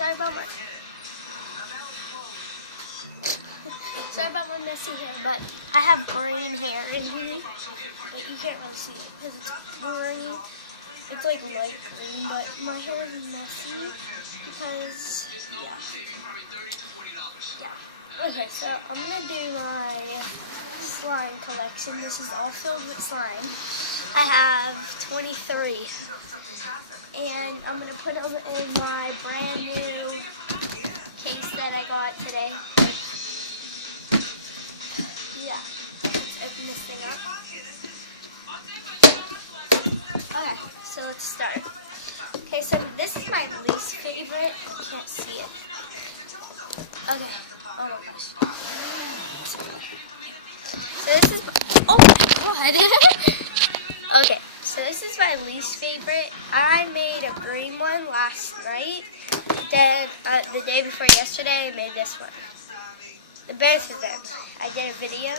Sorry about my messy hair, but I have green hair in here, but you can't really see it because it's green. It's like light green, but my hair is messy because, yeah. Okay, so I'm going to do my slime collection. This is all filled with slime. I have 23, and I'm going to put them in my brand new case that I got today. Yeah, let's open this thing up. Okay, so let's start. Okay, so this is my least favorite. You can't see it. Okay, oh my gosh. So this is, oh my god. Okay, so this is my least favorite. I made a green one last night. Then the day before yesterday, I made this one. Both of them. I did a video.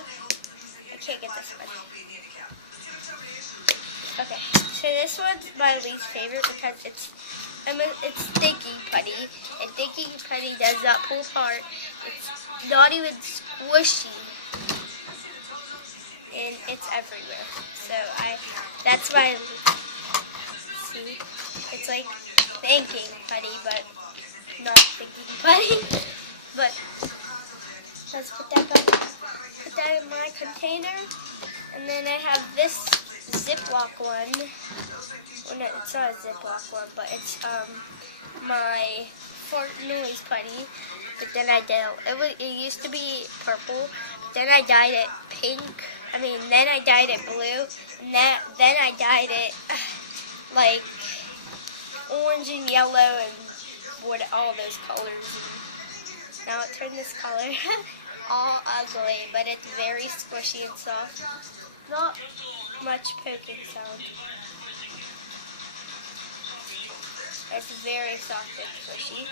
I can't get this one. Okay, so this one's my least favorite because it's Sticky Putty, and Sticky Putty does not pull apart. It's not even squishy, and it's everywhere. So that's my, see, it's like baking putty, but not Sticky Putty. But let's put that in my container, and then I have this Ziploc one. Well, no, it's not a Ziploc one, but it's my fart noise putty. But then I did it used to be purple. Then I dyed it pink. Then I dyed it blue. And then I dyed it like orange and yellow and all those colors. And now it turned this color. All ugly, but it's very squishy and soft. Not much poking sound. It's very soft and squishy.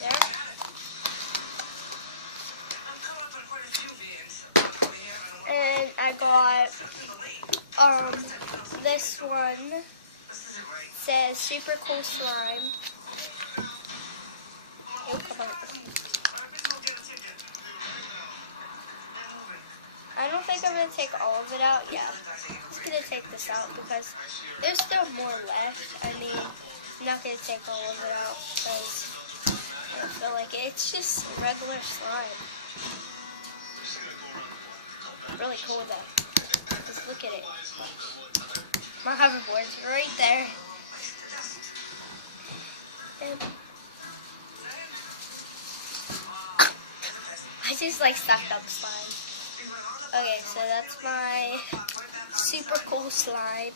There. And I got this one. It says Super Cool Slime. Oh, come on. I don't think I'm going to take all of it out. Yeah, I'm just going to take this out because there's still more left. I'm not going to take all of it out because I don't feel like it. It's just regular slime. Really cool though. Just look at it. My hoverboard's right there. And I just like sucked up slime. Okay, so that's my Super Cool Slime.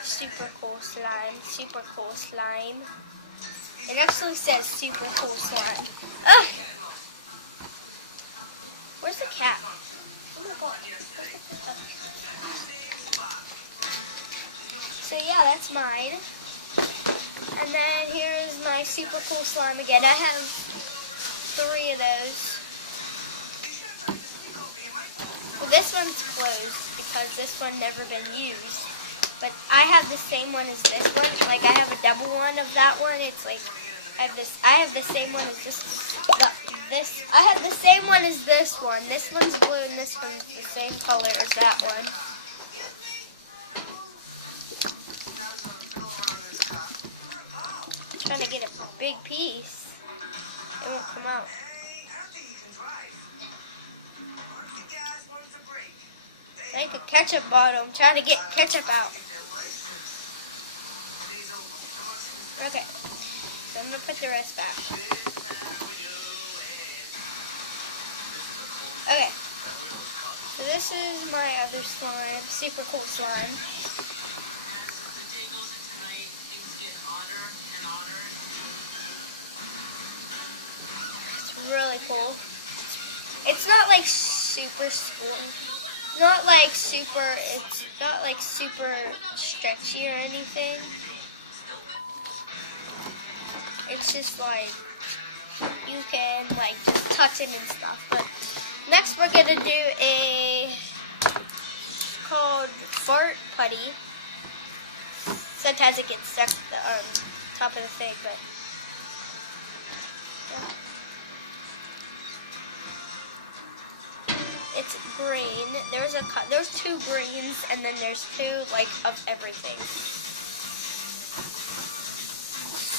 Super Cool Slime. Super Cool Slime. It actually says Super Cool Slime. Ugh! Where's the cap? Oh my god. So yeah, that's mine. And then here's my Super Cool Slime again. I have 3 of those. This one's closed because this one never been used. But I have the same one as this one. Like I have a double one of that one. It's like I have the same one as this. I have the same one as this one. This one's blue and this one's the same color as that one. I'm trying to get a big piece. It won't come out. Like a ketchup bottle. I'm trying to get ketchup out. Okay. So I'm going to put the rest back. Okay. So this is my other slime. Super Cool Slime. It's really cool. It's not like super squishy. It's not like super stretchy or anything. It's just like you can like just touch it and stuff. But next we're gonna do called Fart Putty. Sometimes because it gets stuck to the top of the thing, but yeah. It's green. There's two greens, and then there's two like of everything.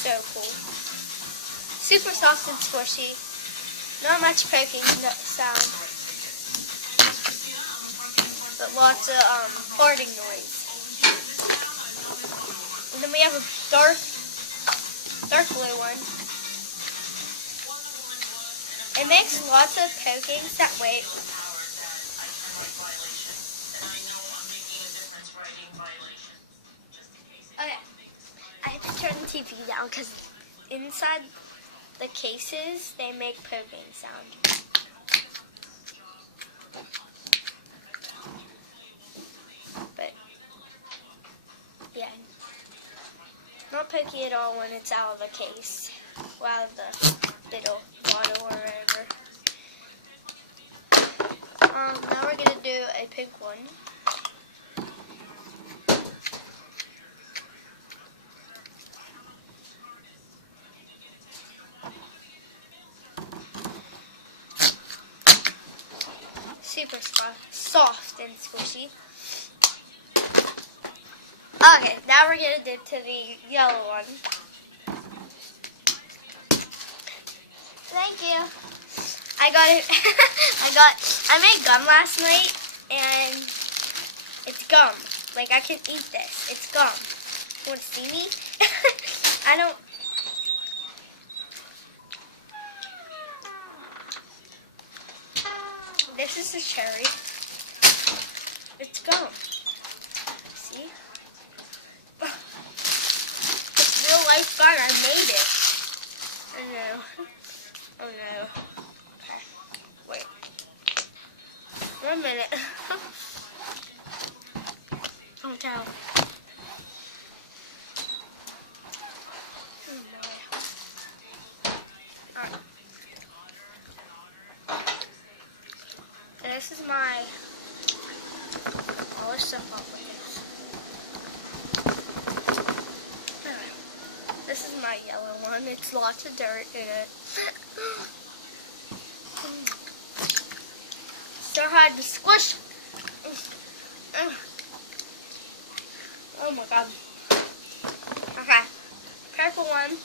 So cool. Super soft and squishy. Not much poking sound, but lots of farting noise. And then we have a dark blue one. It makes lots of poking sound. Wait. Okay. I have to turn the TV down because inside the cases they make poking sound. But yeah, not pokey at all when it's out of the case, or out of the little bottle or whatever. Now we're gonna do a pink one. Super soft and squishy. Okay, now we're gonna do to the yellow one. Thank you. I got it. I made gum last night, and it's gum. Like, I can eat this. It's gum. You want to see me? I don't. This is a cherry. It's gum. See? It's real life gum. I made it. Oh no. Oh no. Okay. Wait. 1 minute. Don't tell. Oh my. Alright. This is my all this stuff off with this. Alright. This is my yellow one. It's lots of dirt in it. So hard to squish. Oh my god. Okay. Purple one.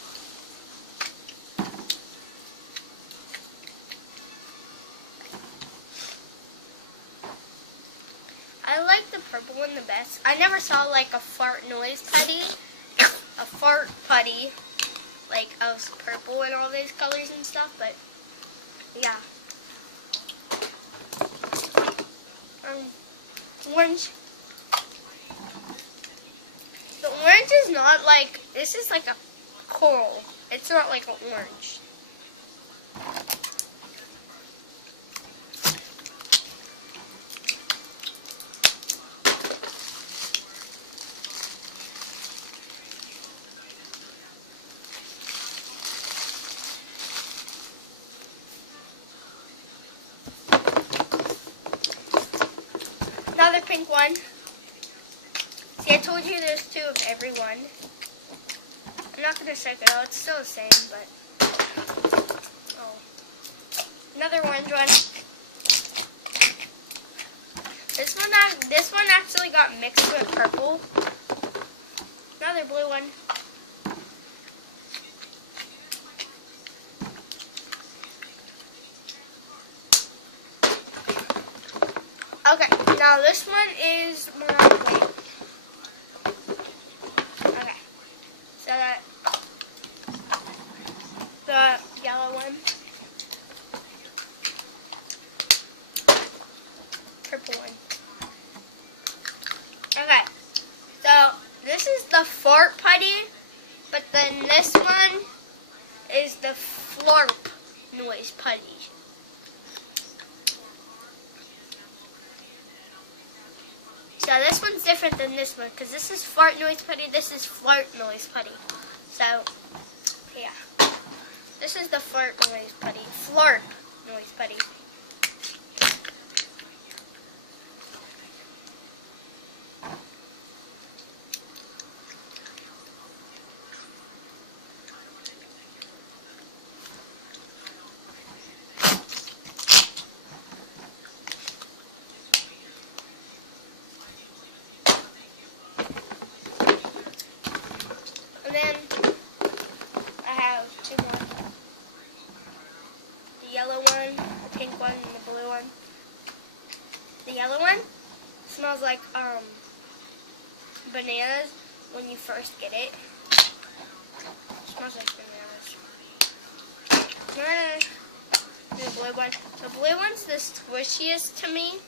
I like the purple one the best. I never saw like a fart noise putty. A fart putty. Like of purple and all those colors and stuff, but yeah. Orange. The orange is not like, this is like a coral. It's not like an orange. Another pink one. See, I told you there's two of every one. I'm not going to check it out. It's still the same, but... Oh. Another orange one. This one actually got mixed with purple. Another blue one. Okay, now this one is more wait. Okay, so the yellow one, purple one. Okay, so this is the fart putty, but then this one is the florp noise putty. So this one's different than this one because this is fart noise putty, this is flirt noise putty. So, yeah. This is the fart noise putty, flirt noise putty. bananas when you first get it. Smells like bananas. The blue one. The blue one's the squishiest to me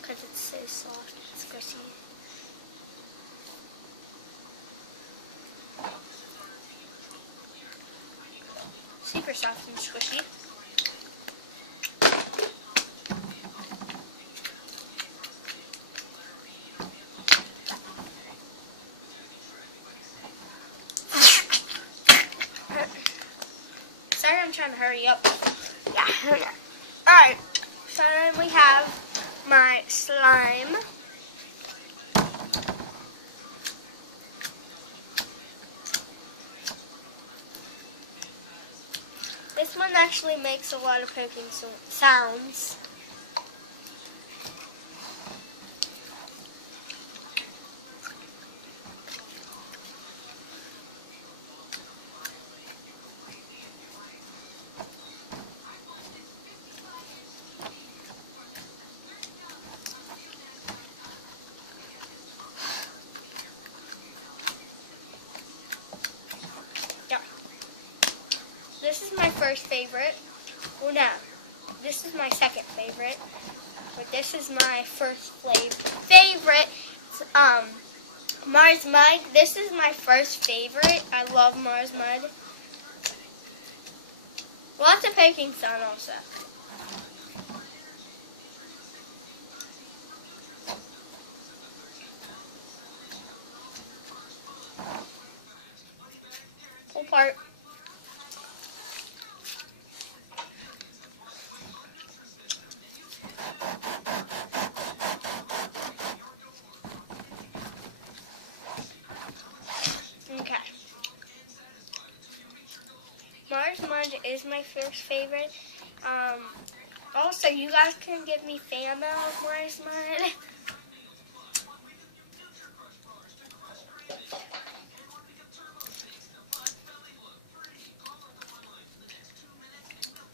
because it's so soft and squishy. Super soft and squishy. Sorry, I'm trying to hurry up. Yeah. Alright, so then we have my slime. This one actually makes a lot of poking sounds. This is my first favorite. Well, no, this is my second favorite, but this is my first favorite. It's, Mars Mud. This is my first favorite. I love Mars Mud. Lots of poking sound also. Pull apart. Okay. Mars Mud is my first favorite. Also, you guys can give me fan mail of Mars Mud.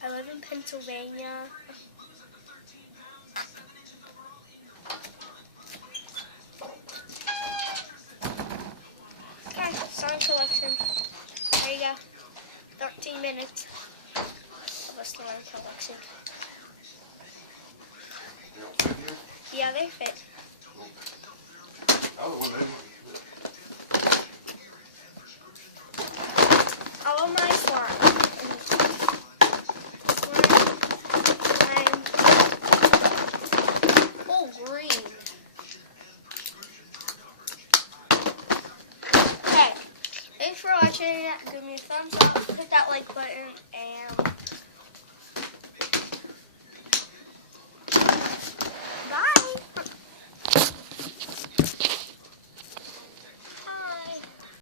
I live in Pennsylvania. Okay, song collection. There you go. 13 minutes of a song collection. Yeah, they fit. All my slime.